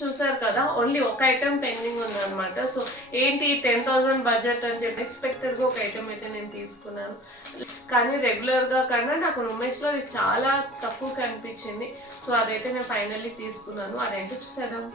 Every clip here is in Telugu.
చూసారు కదా, ఓన్లీ ఒక ఐటమ్ పెండింగ్ ఉందన్నమాట. సో ఏంటి 10,000 బడ్జెట్ అని చెప్పి ఎక్స్పెక్టెడ్గా ఒక ఐటమ్ అయితే నేను తీసుకున్నాను. కానీ రెగ్యులర్గా కన్నా నాకు నుమేష్లో ఇది చాలా తక్కువ కనిపించింది. సో అదైతే నేను ఫైనల్లీ తీసుకున్నాను. అదేంటో చూసేద్దాం.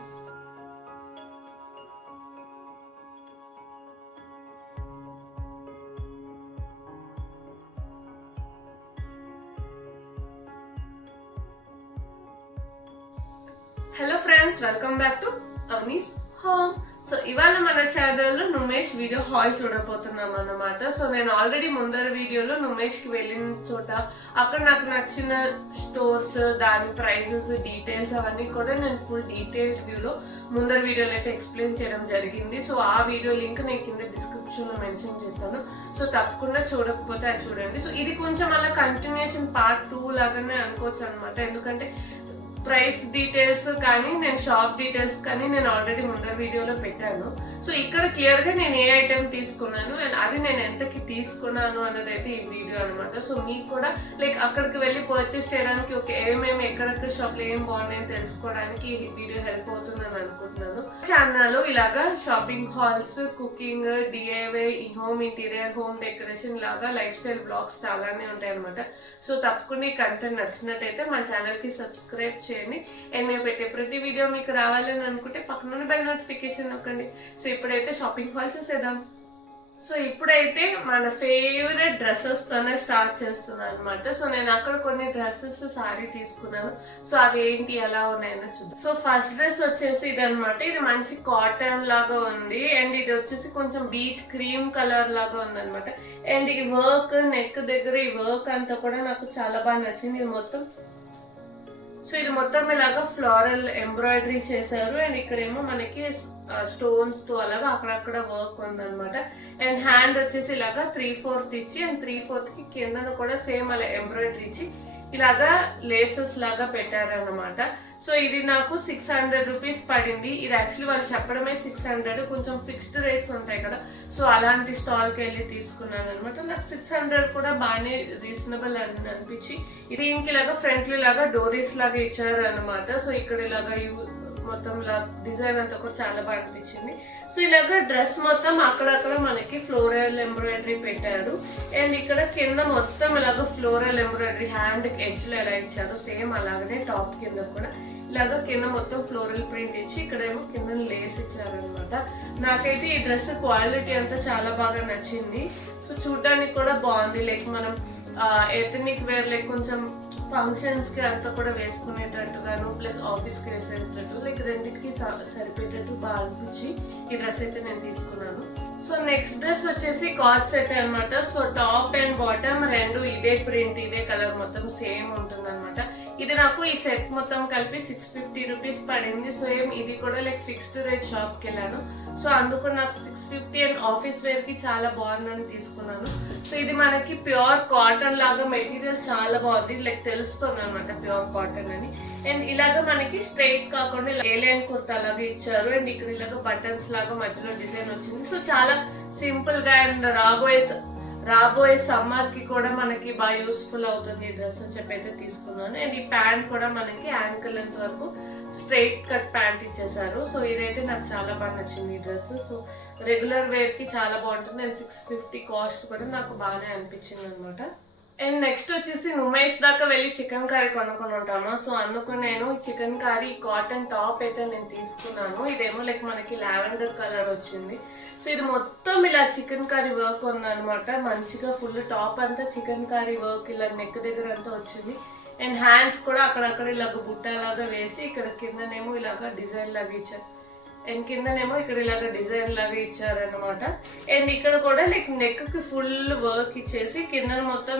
Hello friends, welcome back to Avani's home. So ఇవాళ మన ఛానల్లో నుమేష్ వీడియో హాల్ చూడబోతున్నాం అన్నమాట. సో నేను ఆల్రెడీ ముందర వీడియోలో నుమేష్కి వెళ్ళిన చోట అక్కడ నాకు నచ్చిన స్టోర్స్, దాని ప్రైజెస్, డీటెయిల్స్ అవన్నీ కూడా నేను ఫుల్ డీటెయిల్ రివ్యూలో ముందర వీడియోలో అయితే ఎక్స్ప్లెయిన్ చేయడం జరిగింది. సో ఆ వీడియో లింక్ నేను కింద డిస్క్రిప్షన్లో మెన్షన్ చేశాను. సో తప్పకుండా చూడకపోతే అది చూడండి. సో ఇది కొంచెం అలా కంటిన్యూషన్ పార్ట్ 2 లాగానే అనుకోవచ్చు అనమాట. ఎందుకంటే ప్రైస్ డీటెయిల్స్ కానీ నేను షాప్ డీటెయిల్స్ కానీ నేను ఆల్రెడీ ముందర వీడియోలో పెట్టాను. సో ఇక్కడ క్లియర్గా నేను ఏ ఐటెం తీసుకున్నాను అండ్ అది నేను ఎంతకి తీసుకున్నాను అన్నది అయితే ఈ వీడియో అనమాట. సో మీకు కూడా లైక్ అక్కడికి వెళ్ళి పర్చేస్ చేయడానికి ఏమేమి ఎక్కడెక్కడ షాప్లో ఏం బాగున్నాయని తెలుసుకోవడానికి ఈ వీడియో హెల్ప్ అవుతుందని అనుకుంటున్నాను. ఛానల్లో ఇలాగా shopping halls, cooking, DIY, home interior, home decoration లాగా లైఫ్ స్టైల్ బ్లాగ్స్ చాలానే ఉంటాయి అనమాట. సో తప్పకుండా ఈ కంటెంట్ నచ్చినట్టయితే మా ఛానల్కి సబ్స్క్రైబ్ చేయండి. అండ్ నేను పెట్టే ప్రతి వీడియో మీకు రావాలని అనుకుంటే పక్కన బెల్ నోటిఫికేషన్ నొక్కండి. సో ఇప్పుడైతే షాపింగ్ హాల్ చూసేద్దాం. సో ఇప్పుడైతే మన ఫేవరెట్ డ్రెస్సెస్ తోనే స్టార్ట్ చేస్తున్నాను అనమాట. సో నేను అక్కడ కొన్ని డ్రెస్సెస్ సారీ తీసుకున్నాను. సో అవి ఏంటి ఎలా ఉన్నాయని చూద్దాం. సో ఫస్ట్ డ్రెస్ వచ్చేసి ఇది అనమాట. ఇది మంచి కాటన్ లాగా ఉంది అండ్ ఇది వచ్చేసి కొంచెం బీచ్ క్రీమ్ కలర్ లాగా ఉంది అనమాట. అండ్ ఈ వర్క్ నెక్ దగ్గర ఈ వర్క్ అంతా కూడా నాకు చాలా బాగా నచ్చింది. ఇది మొత్తం ఇలాగా ఫ్లోరల్ ఎంబ్రాయిడరీ చేశారు అండ్ ఇక్కడేమో మనకి స్టోన్స్ తో అలాగా అక్కడక్కడ వర్క్ ఉందన్నమాట. అండ్ హ్యాండ్ వచ్చేసి ఇలాగా 3/4 ఇచ్చి అండ్ 3/4 కి కిందను కూడా సేమ్ అలా ఎంబ్రాయిడరీ ఇచ్చి ఇలాగా లేసెస్ లాగా పెట్టారనమాట. సో ఇది నాకు 600 రూపీస్ పడింది. ఇది యాక్చువల్లీ వాళ్ళు చెప్పడమే 600, కొంచెం ఫిక్స్డ్ రేట్స్ ఉంటాయి కదా. సో అలాంటి స్టాల్కి వెళ్ళి తీసుకున్నాను అనమాట. నాకు 600 కూడా బాగానే రీజనబుల్ అని అనిపించి దీనికి ఇలాగా ఫ్రంట్లో ఇలాగా డోరీస్ లాగా ఇచ్చారు అనమాట. సో ఇక్కడ ఇలాగా మొత్తం డిజైన్ అంతా కూడా చాలా బాగా అనిపించింది. సో ఇలాగ డ్రెస్ మొత్తం అక్కడక్కడ మనకి ఫ్లోరల్ ఎంబ్రాయిడరీ పెట్టారు అండ్ ఇక్కడ కింద మొత్తం ఇలాగ ఫ్లోరల్ ఎంబ్రాయిడరీ హ్యాండ్ ఎడ్జ్ లో ఎలా ఇచ్చారు సేమ్ అలాగనే టాప్ కింద కూడా ఇలాగ కింద మొత్తం ఫ్లోరల్ ప్రింట్ ఇచ్చి ఇక్కడేమో కింద లేస్ ఇచ్చారనమాట. నాకైతే ఈ డ్రెస్ క్వాలిటీ అంతా చాలా బాగా నచ్చింది. సో చూడడానికి కూడా బాగుంది. లైక్ మనం ఎథనిక్ వేర్ లైక్ కొంచెం ఫంక్షన్స్ కి అంతా కూడా వేసుకునేటట్టుగాను ప్లస్ ఆఫీస్ కి వేసేటట్టు లైక్ రెండింటికి సరిపోయేటట్టు బాగా అనిపించి ఈ డ్రెస్ అయితే నేను తీసుకున్నాను. సో నెక్స్ట్ డ్రెస్ వచ్చేసి కార్డ్ సెట్ అనమాట. సో టాప్ అండ్ బాటమ్ రెండు ఇదే ప్రింట్ ఇదే కలర్ మొత్తం సేమ్ ఉంటుంది అనమాట. ఇది నాకు ఈ సెట్ మొత్తం కలిపి 650 రూపీస్ పడింది. సో ఇది కూడా లైక్ ఫిక్స్డ్ రేట్ షాప్ కి వెళ్ళాను. సో అందుకు నాకు 650 అండ్ ఆఫీస్ వేర్ కి చాలా బాగుందని తీసుకున్నాను. సో ఇది మనకి ప్యూర్ కాటన్ లాగా మెటీరియల్ చాలా బాగుంది. లైక్ తెలుస్తుంది అనమాట ప్యూర్ కాటన్ అని. అండ్ ఇలాగ మనకి స్ట్రైట్ కాకుండా ఏలియన్ కుర్తా లాగా ఇచ్చారు అండ్ ఇక్కడ ఇలాగ బటన్స్ లాగా మధ్యలో డిజైన్ వచ్చింది. సో చాలా సింపుల్ గా అండ్ రాబోయే సమ్మర్ కి కూడా మనకి బాగా యూస్ఫుల్ అవుతుంది ఈ డ్రెస్ అని చెప్పి అయితే తీసుకున్నాను. అండ్ ఈ ప్యాంట్ కూడా మనకి యాంకిల్ లెంత్ వరకు స్ట్రైట్ కట్ ప్యాంట్ ఇచ్చేసారు. సో ఇదైతే నాకు చాలా బాగా నచ్చింది ఈ డ్రెస్. సో రెగ్యులర్ వేర్ కి చాలా బాగుంటుంది అండ్ 650 కాస్ట్ కూడా నాకు బాగానే అనిపించింది అనమాట. అండ్ నెక్స్ట్ వచ్చేసి నుమేష్ దాకా వెళ్ళి చికెన్ కర్రీ కొనుక్కొని ఉంటాము. సో అందుకు నేను చికెన్ కర్రీ కాటన్ టాప్ అయితే నేను తీసుకున్నాను. ఇదేమో లైక్ మనకి లావెండర్ కలర్ వచ్చింది. సో ఇది మొత్తం ఇలా చికెన్ కర్రీ వర్క్ ఉందన్నమాట. మంచిగా ఫుల్ టాప్ అంతా చికెన్ కర్రీ వర్క్ ఇలా నెక్ దగ్గర అంతా వచ్చింది అండ్ హ్యాండ్స్ కూడా అక్కడక్కడ ఇలాగ బుట్టలాగా వేసి ఇక్కడ కిందనేమో ఇలాగ డిజైన్ లాగా ఇచ్చారు అండ్ కిందనేమో ఇక్కడ ఇలాగ డిజైన్ లాగా ఇచ్చారనమాట. అండ్ ఇక్కడ కూడా లైక్ నెక్ కి ఫుల్ వర్క్ ఇచ్చేసి కింద మొత్తం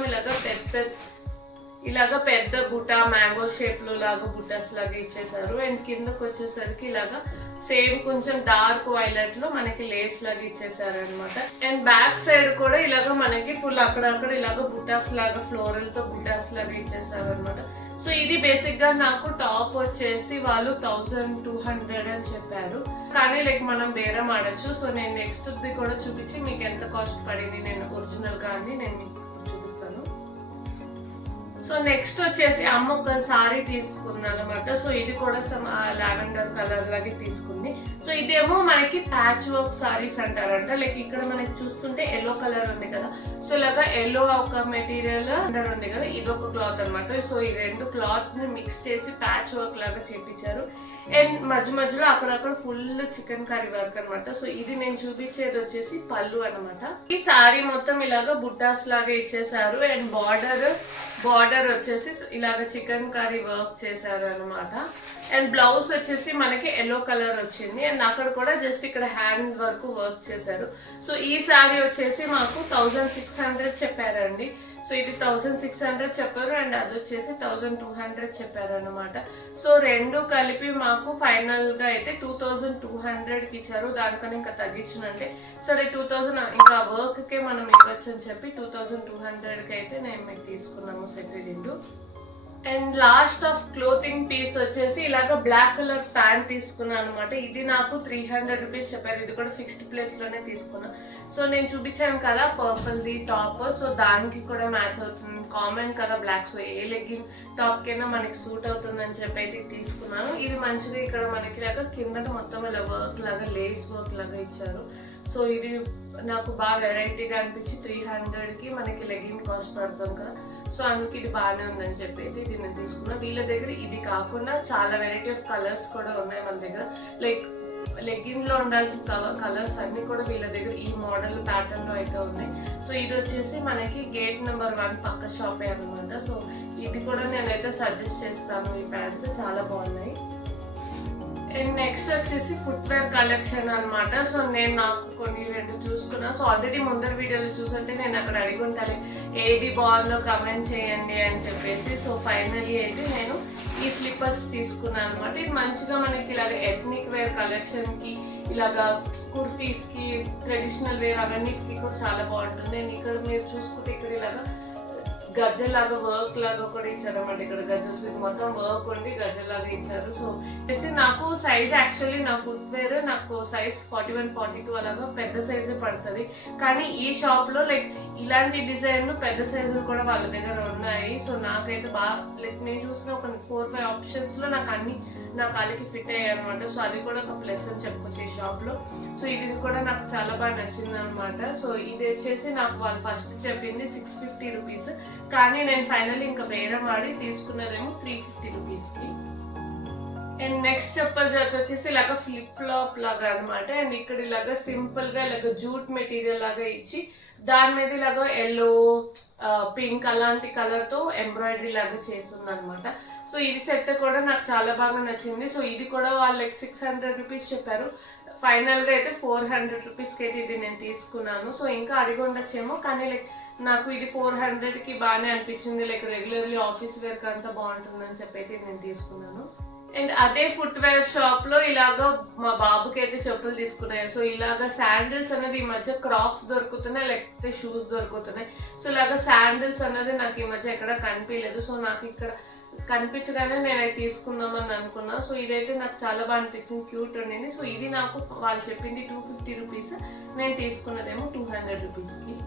ఇలాగ పెద్ద బుట్ట మ్యాంగో షేప్ లో లాగా బుట్టాస్ లాగా ఇచ్చేసారు. అండ్ కిందకు వచ్చేసరికి ఇలాగా సేమ్ కొంచెం డార్క్ వైలెట్ లో మనకి లేస్ లాగా ఇచ్చేసారు అనమాట. అండ్ బ్యాక్ సైడ్ కూడా ఇలాగ మనకి ఫుల్ అక్కడక్కడ ఇలాగ బుట్టాస్ లాగా ఫ్లోరల్ తో బుట్టాస్ లాగా ఇచ్చేసారు అనమాట. సో ఇది బేసిక్ గా నాకు టాప్ వచ్చేసి వాళ్ళు 1200 అని చెప్పారు. కానీ లైక్ మనం బేరం ఆడచ్చు. సో నేను నెక్స్ట్ ది కూడా చూపించి మీకు ఎంత కాస్ట్ పడింది నేను ఒరిజినల్ గా అని నేను మీకు చూపిస్తాను. సో నెక్స్ట్ వచ్చేసి అమ్మ ఒక సారీ తీసుకుంది అనమాట. సో ఇది కూడా లావెండర్ కలర్ లాగే తీసుకుంది. సో ఇదేమో మనకి ప్యాచ్ వర్క్ సారీస్ అంటారంట. లైక్ ఇక్కడ మనకి చూస్తుంటే ఎల్లో కలర్ ఉంది కదా, సో ఇలాగా ఎల్లో ఒక మెటీరియల్ ఉంది కదా, ఇది ఒక క్లాత్ అనమాట. సో ఈ రెండు క్లాత్ ని మిక్స్ చేసి ప్యాచ్ వర్క్ లాగా చేపించారు. అండ్ మధ్య మధ్యలో అక్కడక్కడ ఫుల్ చికెన్ కర్రీ వర్క్ అనమాట. సో ఇది నేను చూపించేది వచ్చేసి పళ్ళు అనమాట. ఈ సారీ మొత్తం ఇలాగా బుట్టాస్ లాగా ఇచ్చేసారు. అండ్ బార్డర్ వచ్చేసి ఇలాగ చికెన్ కర్రీ వర్క్ చేశారు అనమాట. అండ్ బ్లౌజ్ వచ్చేసి మనకి ఎల్లో కలర్ వచ్చింది. అండ్ అక్కడ కూడా జస్ట్ ఇక్కడ హ్యాండ్ వర్క్ చేశారు. సో ఈ సారీ వచ్చేసి మాకు 1600 చెప్పారండి. సో ఇది 1600 చెప్పారు అండ్ అది వచ్చేసి 1200 చెప్పారు అనమాట. సో రెండు కలిపి మాకు ఫైనల్ గా అయితే 2200కి ఇచ్చారు. దానికన్నా ఇంకా తగ్గించినంటే సరే 2000 ఇంకా వర్క్ కే మనం ఇవ్వచ్చు అని చెప్పి 2200కి అయితే నేను మీకు తీసుకున్నాము సెట్ రెండు. And last of clothing piece వచ్చేసి ఇలాగ బ్లాక్ కలర్ ప్యాంట్ తీసుకున్నాను అనమాట. ఇది నాకు 300 రూపీస్ చెప్పారు. ఇది కూడా ఫిక్స్డ్ ప్లేస్ లోనే తీసుకున్నా. సో నేను చూపించాను కదా పర్పుల్ ది టాప్, సో దానికి కూడా మ్యాచ్ అవుతుంది, కామన్ కదా బ్లాక్. సో ఏ లెగ్గిన్ టాప్ కైనా మనకి సూట్ అవుతుందని చెప్పి అయితే తీసుకున్నాను. ఇది మంచిగా ఇక్కడ మనకి లాగా కింద మొత్తం ఇలా వర్క్ లాగా లేస్ వర్క్ లాగా ఇచ్చారు. సో ఇది నాకు బాగా వెరైటీగా అనిపించి 300కి మనకి లెగ్గిన్ కాస్ట్ పడుతుంది కదా, సో అందుకు ఇది బాగానే ఉందని చెప్పి అయితే ఇది నేను తీసుకున్నా. వీళ్ళ దగ్గర ఇది కాకుండా చాలా వెరైటీ ఆఫ్ కలర్స్ కూడా ఉన్నాయి మన దగ్గర. లైక్ లెగ్గిన్ లో ఉండాల్సిన కలర్స్ అన్ని కూడా వీళ్ళ దగ్గర ఈ మోడల్ ప్యాటర్న్ లో అయితే ఉన్నాయి. సో ఇది వచ్చేసి మనకి గేట్ నెంబర్ 1 పక్క షాపే అనమాట. సో ఇది కూడా నేనైతే సజెస్ట్ చేస్తాను. ఈ ప్యాంట్స్ చాలా బాగున్నాయి. అండ్ నెక్స్ట్ వచ్చేసి ఫుట్వేర్ కలెక్షన్ అనమాట. సో నేను నాకు కొన్ని రెండు చూసుకున్నా. సో ఆల్రెడీ ముందర వీడియోలు చూసుంటే నేను అక్కడ అడిగి ఉంటాను ఏది బాగుందో కమెంట్ చేయండి అని చెప్పేసి. సో ఫైనల్లీ అయితే నేను ఈ స్లిప్పర్స్ తీసుకున్నాను అనమాట. ఇది మంచిగా మనకి ఇలాగ ఎథ్నిక్ వేర్ కలెక్షన్ కి, ఇలాగా కుర్తీస్ కి, ట్రెడిషనల్ వేర్ అవన్నిటికి కూడా చాలా బాగుంటుంది. అండ్ ఇక్కడ మీరు చూసుకుంటే ఇక్కడ ఇలాగా గజ్జలాగా వర్క్ లాగా కూడా ఇచ్చారు అన్నమాట. ఇక్కడ గజ్జల్స్ మొత్తం వర్క్ ఉండి గజ్జలాగా ఇచ్చారు. సో నాకు సైజ్ యాక్చువల్లీ నా ఫుట్వేర్ నాకు సైజ్ 41, 42 అలాగా పెద్ద సైజే పడుతుంది. కానీ ఈ షాప్ లో లైక్ ఇలాంటి డిజైన్లు పెద్ద సైజులు కూడా వాళ్ళ దగ్గర ఉన్నాయి. సో నాకైతే బాగా లైక్ నేను చూసిన ఒక 4-5 ఆప్షన్స్ లో నాకు అన్ని నా కాలికి ఫిట్ అయ్యాయి అనమాట. సో అది కూడా ఒక ప్లస్ అని చెప్పొచ్చు ఈ షాప్ లో. సో ఇది కూడా నాకు చాలా బాగా నచ్చింది అనమాట. సో ఇది వచ్చేసి నాకు వాళ్ళు ఫస్ట్ చెప్పింది 650 రూపీస్, కానీ నేను ఫైనల్లీ ఇంకా బేరం ఆడి తీసుకున్నదేమో 350 రూపీస్కి. అండ్ నెక్స్ట్ చెప్పల్ జాతి వచ్చేసి ఇలాగ ఫ్లిప్ ఫ్లాప్ లాగా అనమాట. అండ్ ఇక్కడ ఇలాగ సింపుల్ గా ఇలాగ జూట్ మెటీరియల్ లాగా ఇచ్చి దాని మీద ఇలాగ ఎల్లో, పింక్ అలాంటి కలర్ తో ఎంబ్రాయిడరీ లాగా చేసింది అనమాట. సో ఇది సెట్ కూడా నాకు చాలా బాగా నచ్చింది. సో ఇది కూడా వాళ్ళకి 600 రూపీస్ చెప్పారు. ఫైనల్ గా అయితే 400 రూపీస్కి అయితే ఇది నేను తీసుకున్నాను. సో ఇంకా అడిగి ఉండొచ్చేమో, కానీ లైక్ నాకు ఇది 400కి బాగానే అనిపించింది. లైక్ రెగ్యులర్లీ ఆఫీస్ వేర్ అంతా బాగుంటుందని చెప్పి అయితే నేను తీసుకున్నాను. అండ్ అదే ఫుట్వేర్ షాప్ లో ఇలాగా మా బాబుకి అయితే చెప్పులు తీసుకున్నాయి. సో ఇలాగా శాండిల్స్ అనేది ఈ మధ్య క్రాక్స్ దొరుకుతున్నాయి, లేకపోతే షూస్ దొరుకుతున్నాయి. సో ఇలాగా శాండిల్స్ అనేది నాకు ఈ మధ్య ఎక్కడ కనిపించలేదు. సో నాకు ఇక్కడ కనిపించగానే నేనైతే తీసుకుందామని అనుకున్నా. సో ఇదైతే నాకు చాలా బాగా అనిపించింది, క్యూట్ ఉండింది. సో ఇది నాకు వాళ్ళు చెప్పింది 250 రూపీస్, నేను తీసుకున్నదేమో 200 రూపీస్కి.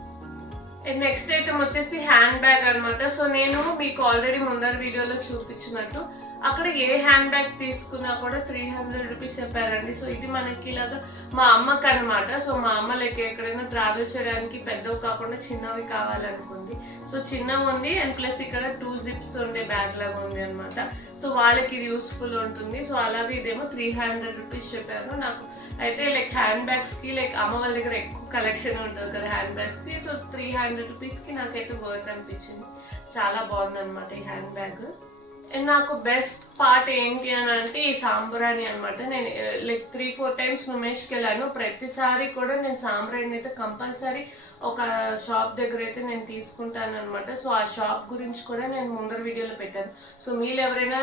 అండ్ నెక్స్ట్ ఐటమ్ వచ్చేసి హ్యాండ్ బ్యాగ్ అనమాట. సో నేను మీకు ఆల్రెడీ ముందర వీడియోలో చూపించినట్టు అక్కడ ఏ హ్యాండ్ బ్యాగ్ తీసుకున్నా కూడా 300 రూపీస్ చెప్పారండి. సో ఇది మనకి ఇలాగా మా అమ్మకి అనమాట. సో మా అమ్మ లైక్ ఎక్కడైనా ట్రావెల్ చేయడానికి పెద్దవి కాకుండా చిన్నవి కావాలనుకుంది. సో చిన్నవి ఉంది అండ్ ప్లస్ ఇక్కడ 2 జిప్స్ ఉండే బ్యాగ్ లాగా ఉంది అనమాట. సో వాళ్ళకి ఇది యూస్ఫుల్ ఉంటుంది. సో అలాగే ఇదేమో 300 రూపీస్ చెప్పారు. నాకు అయితే లైక్ హ్యాండ్ బ్యాగ్స్ కి లైక్ అమ్మ వాళ్ళ దగ్గర ఎక్కువ కలెక్షన్ ఉంటుంది కదా హ్యాండ్ బ్యాగ్స్ కి. సో 300 రూపీస్కి నాకైతే వర్త్ అనిపించింది. చాలా బాగుంది అనమాట ఈ హ్యాండ్ బ్యాగ్. అండ్ నాకు బెస్ట్ పార్ట్ ఏంటి అని అంటే ఈ సాంబ్రాణి అనమాట. నేను లైక్ 3-4 టైమ్స్ నుమేష్కి వెళ్ళాను. ప్రతిసారి కూడా నేను సాంబ్రాణి అయితే కంపల్సరీ ఒక షాప్ దగ్గర అయితే నేను తీసుకుంటాను అనమాట. సో ఆ షాప్ గురించి కూడా నేను ముందర వీడియోలో పెట్టాను. సో మీరు ఎవరైనా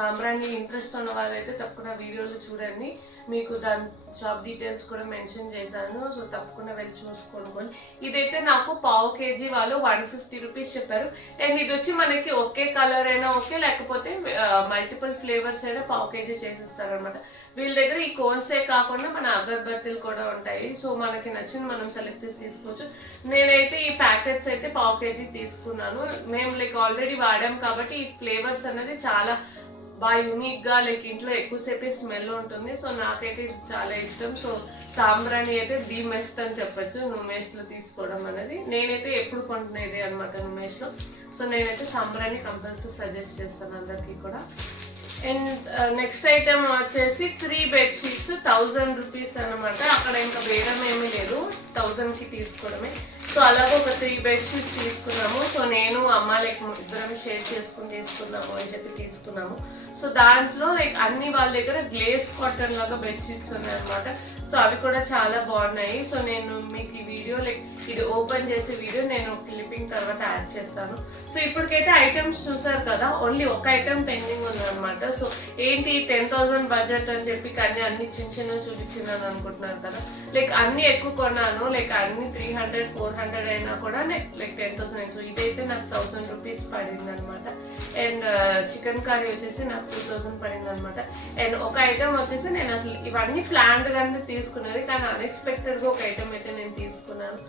సాంబ్రాణి ఇంట్రెస్ట్ ఉన్న వాళ్ళైతే తప్పకుండా వీడియోలో చూడండి, మీకు దాని షాప్ డీటెయిల్స్ కూడా మెన్షన్ చేశాను. సో తప్పకుండా వెళ్ళి చూసుకోండి. ఇదైతే నాకు 1/2 kg వాళ్ళు 150 రూపీస్ చెప్పారు. అండ్ ఇది వచ్చి మనకి ఒకే కలర్ అయినా ఓకే, లేకపోతే మల్టిపుల్ ఫ్లేవర్స్ అయినా పావు కేజీ చేసిస్తారు అనమాట. వీళ్ళ దగ్గర ఈ కోన్సే కాకుండా మన అగరబత్తీలు కూడా ఉంటాయి. సో మనకి నచ్చింది మనం సెలెక్ట్ చేసి తీసుకోవచ్చు. నేనైతే ఈ ప్యాకెట్స్ అయితే పావు కేజీ తీసుకున్నాను. మేము లైక్ ఆల్రెడీ వాడాం కాబట్టి ఈ ఫ్లేవర్స్ అనేది చాలా బాగా యూనిక్గా లైక్ ఇంట్లో ఎక్కువసేపే స్మెల్ ఉంటుంది. సో నాకైతే ఇది చాలా ఇష్టం. సో సాంబ్రాణి అయితే ది బెస్ట్ అని చెప్పచ్చు నుమేష్లో తీసుకోవడం అనేది. నేనైతే ఎప్పుడు కొంటున్నది అనమాట నుమేష్లో. సో నేనైతే సాంబ్రాణి కంపల్సరీ సజెస్ట్ చేస్తాను అందరికీ కూడా. అండ్ నెక్స్ట్ ఐటమ్ వచ్చేసి 3 బెడ్షీట్స్ 1000 రూపీస్ అనమాట. అక్కడ ఇంకా బేరం ఏమీ లేదు, 1000కి తీసుకోవడమే. సో అలాగే ఒక 3 బెడ్షీట్స్ తీసుకున్నాము. సో నేను అమ్మ లైక్ ఇద్దరం షేర్ చేసుకుని తీసుకున్నాము అని చెప్పి తీసుకున్నాము. సో దాంట్లో లైక్ అన్ని వాళ్ళ దగ్గర గ్లేస్ కాటన్ లాగా బెడ్షీట్స్ ఉన్నాయి అనమాట. సో అవి కూడా చాలా బాగున్నాయి. సో నేను మీకు ఈ వీడియో లైక్ ఇది ఓపెన్ చేసే వీడియో నేను క్లిప్పింగ్ తర్వాత యాడ్ చేస్తాను. సో ఇప్పటికైతే ఐటమ్స్ చూసారు కదా, ఓన్లీ ఒక ఐటమ్ పెండింగ్ ఉందన్నమాట. సో ఏంటి 10,000 బడ్జెట్ అని చెప్పి కానీ అన్ని చిన్న చిన్న చూపించిందని అనుకుంటున్నారు కదా. లైక్ అన్ని ఎక్కువ కొన్నాను, లైక్ అన్ని 300-400 అయినా కూడా లైక్ 10,000. సో ఇదైతే నాకు 1000 రూపీస్ పడింది అనమాట. అండ్ చికెన్ కర్రీ వచ్చేసి నాకు 2000 పడింది అనమాట. అండ్ ఒక ఐటమ్ వచ్చేసి నేను అసలు ఇవన్నీ ప్లాన్డ్ గానే తీసుకున్నది, కానీ అన్ఎక్స్పెక్టెడ్ గా ఒక ఐటమ్ అయితే నేను తీసుకున్నాను.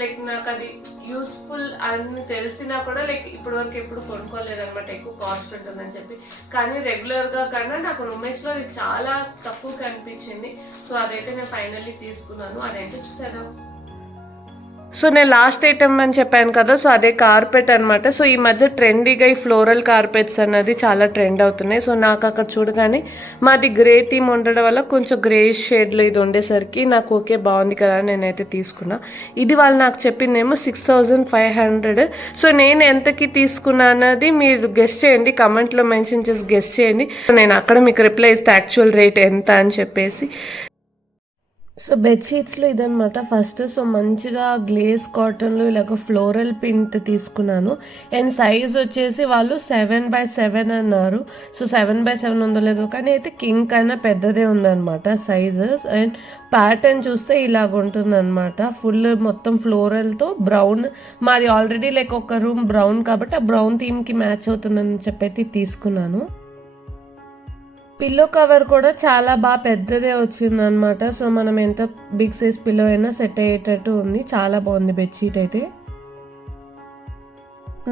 లైక్ నాకు అది యూస్ఫుల్ అని తెలిసినా కూడా లైక్ ఇప్పటి వరకు ఎప్పుడు కొనుక్కోలేదు అనమాట, ఎక్కువ కాస్ట్ ఉంటుందని చెప్పి. కానీ రెగ్యులర్ గా కన్నా నాకు నుమేష్లో అది చాలా తక్కువ కనిపించింది. సో అదైతే నేను ఫైనల్లీ తీసుకున్నాను. అదైతే చూసేద్దాం. సో నేను లాస్ట్ ఐటమ్ అని చెప్పాను కదా, సో అదే కార్పెట్ అనమాట. సో ఈ మధ్య ట్రెండీగా ఈ ఫ్లోరల్ కార్పెట్స్ అన్నది చాలా ట్రెండ్ అవుతున్నాయి. సో నాకు అక్కడ చూడగానే మాది గ్రే థీమ్ ఉండడం వల్ల కొంచెం గ్రే షేడ్లో ఇది ఉండేసరికి నాకు ఓకే బాగుంది కదా నేనైతే తీసుకున్నా. ఇది వాళ్ళు నాకు చెప్పిందేమో 6500. సో నేను ఎంతకి తీసుకున్నా అన్నది మీరు గెస్ట్ చేయండి, కమెంట్లో మెన్షన్ చేసి గెస్ట్ చేయండి. నేను అక్కడ మీకు రిప్లై ఇస్తే యాక్చువల్ రేట్ ఎంత అని చెప్పేసి. సో బెడ్షీట్స్లో ఇదనమాట ఫస్ట్. సో మంచిగా గ్లేస్ కాటన్లో ఇలాగ ఫ్లోరల్ ప్రింట్ తీసుకున్నాను. అండ్ సైజ్ వచ్చేసి వాళ్ళు 7x7 అన్నారు. సో 7x7 ఉందో లేదో కానీ అయితే కింగ్ కన్నా పెద్దదే ఉందన్నమాట సైజెస్. అండ్ ప్యాటర్న్ చూస్తే ఇలాగ ఉంటుందన్నమాట, ఫుల్ మొత్తం ఫ్లోరల్తో బ్రౌన్. మాది ఆల్రెడీ లైక్ ఒక రూమ్ బ్రౌన్ కాబట్టి ఆ బ్రౌన్ థీమ్కి మ్యాచ్ అవుతుందని చెప్పి తీసుకున్నాను. పిల్లో కవర్ కూడా చాలా బాగా పెద్దదే వచ్చింది అనమాట. సో మనం ఎంత బిగ్ సైజ్ పిల్లో అయినా సెట్ అయ్యేటట్టు ఉంది. చాలా బాగుంది బెడ్షీట్ అయితే.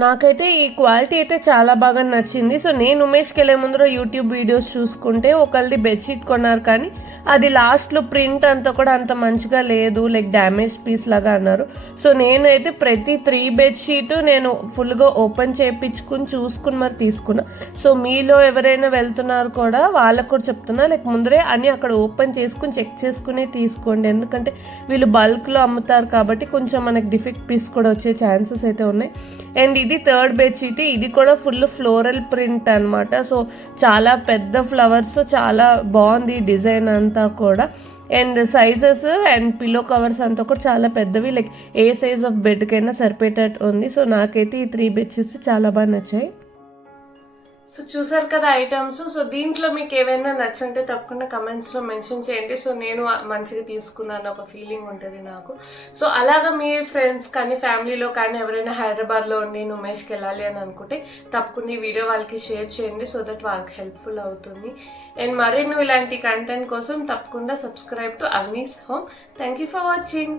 నాకైతే ఈ క్వాలిటీ అయితే చాలా బాగా నచ్చింది. సో నేను ఉమేష్కి వెళ్ళే ముందర యూట్యూబ్ వీడియోస్ చూసుకుంటే ఒకళ్ళది బెడ్షీట్ కొన్నారు, కానీ అది లాస్ట్లో ప్రింట్ అంతా కూడా అంత మంచిగా లేదు, లైక్ డ్యామేజ్ పీస్ లాగా అన్నారు. సో నేనైతే ప్రతి 3 బెడ్షీట్ నేను ఫుల్గా ఓపెన్ చేయించుకుని చూసుకుని మరి తీసుకున్నా. సో మీలో ఎవరైనా వెళ్తున్నారు కూడా వాళ్ళకు కూడా చెప్తున్నా, లైక్ ముందరే అని అక్కడ ఓపెన్ చేసుకుని చెక్ చేసుకుని తీసుకోండి. ఎందుకంటే వీళ్ళు బల్క్లో అమ్ముతారు కాబట్టి కొంచెం మనకి డిఫెక్ట్ పీస్ కూడా వచ్చే ఛాన్సెస్ అయితే ఉన్నాయి. అండ్ ఇది 3rd బెడ్షీట్. ఇది కూడా ఫుల్ ఫ్లోరల్ ప్రింట్ అనమాట. సో చాలా పెద్ద ఫ్లవర్స్, చాలా బాగుంది డిజైన్ అంతా కూడా. And sizes and pillow covers అంతా కూడా చాలా పెద్దవి, లైక్ ఏ సైజ్ ఆఫ్ బెడ్కైనా సరిపోయేటట్టు ఉంది. సో నాకైతే ఈ 3 బెడ్షీట్స్ చాలా బాగా నచ్చాయి. సో చూసారు కదా ఐటమ్స్. సో దీంట్లో మీకు ఏమైనా నచ్చుంటే తప్పకుండా కమెంట్స్లో మెన్షన్ చేయండి. సో నేను మంచిగా తీసుకున్నాను ఒక ఫీలింగ్ ఉంటుంది నాకు. సో అలాగా మీ ఫ్రెండ్స్ కానీ ఫ్యామిలీలో కానీ ఎవరైనా హైదరాబాద్లో ఉండి నుమేష్కి వెళ్ళాలి అని అనుకుంటే తప్పకుండా ఈ వీడియో వాళ్ళకి షేర్ చేయండి. సో దట్ వాళ్ళకి హెల్ప్ఫుల్ అవుతుంది. అండ్ మరిన్ని ఇలాంటి కంటెంట్ కోసం తప్పకుండా subscribe to Avani's home. Thank you for watching.